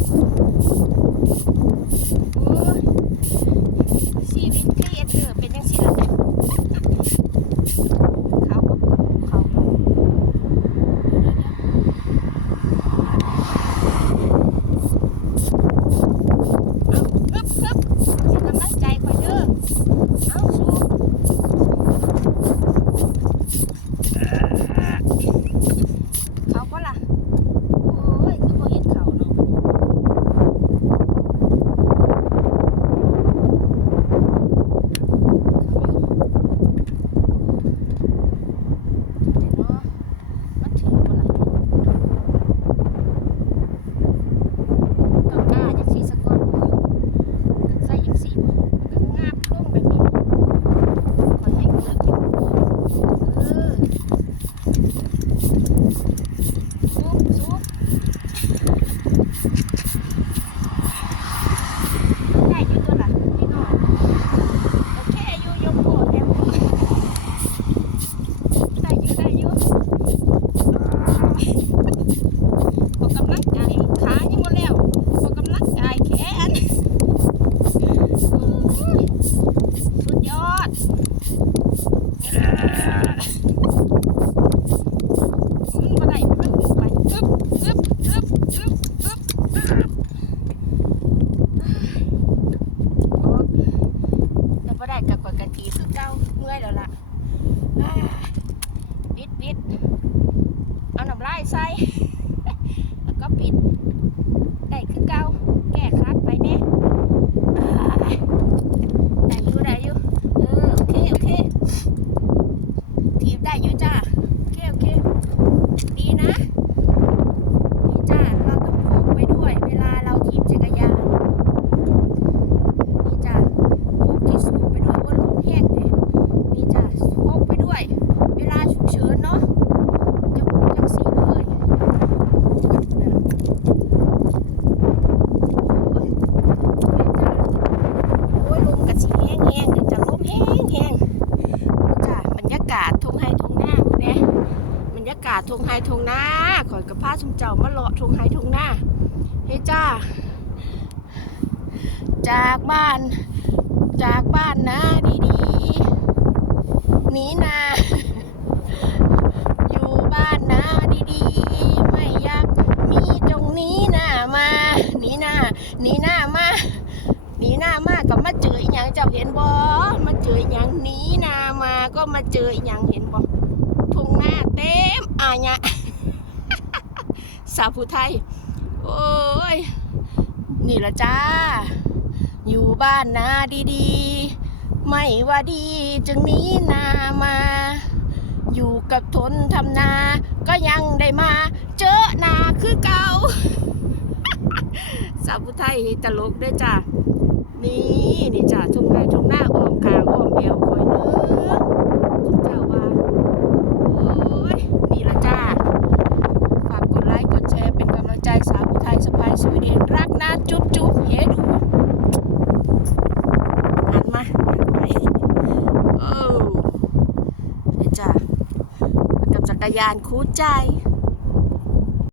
guys. ทีคือเก้าเมื่อยแล้วล่ะอ่าปิดปิดเอาน้ำลายใส่ แล้วก็ปิด ได้คือเก่าแก้คลัดไปเนี่ยได้อยู่ได้อยู่เออโอเคโอเคทีบได้อยู่จ้าโอเคโอเคดีนะดีจ้าเราต้องพกไปด้วย เวลาเราถีบจักรยานนี่จ้าพกที่สูบไปด้วยว่าลมแห้งเด้นี่จ้าพกไปด้วย เวลาฉุกเฉินเนาะจังจังสีเลยน่ะ โอ้ยลมกระสีแห้งแห้งๆเดี๋ยวจะลมแห้งแห้งๆจ้ะบรรยากาศทุ่งไฮทุ่งนาเนี่ยบรรยากาศ ทุงไฮทุ่งนาขอยกับผ้าชุมเจ้ามาเลาะทุงไฮทุ่งนาเฮ้จ้า จากบ้าน จากบ้านนะดีๆหนีนา อยู่บ้านนะดีๆ ไม่อยากมีตรงนี้นามาหนีนาหนีหน้ามาหนีหน้ามาก็มาเจออีหยังเจ้าเห็นบ่มาเจออีหยังหนีหน้ามาก็มาเจออีหยังเห็นบ่ทุ่งหน้าเต็มอาญะสาวผู้ไทย โอ้ย นี่ละจ้า อยู่บ้านนาดีๆ ไม่ว่าดีจึงนี้นามา อยู่กับทนทำนา ก็ยังได้มา เจอนาคือเก่าสาวผู้ไทยตลกด้วยจ้า นี่นี่จ้าทุ่งนาทุ่งหน้าอ้อมคางอ้อมเอวคอยเนื้อคุณเจ้าว่า โอ้ย นี่ละจ้า ฝากกดไลค์ กดแชร์ เป็นกำลังใจสาวผู้ไทยสบายสวีเดนรักนะจุ๊บจุ๊บเฮ้ดูหันมาหันไปโอ้นี่จ้ากับ จักรยานคู่ใจ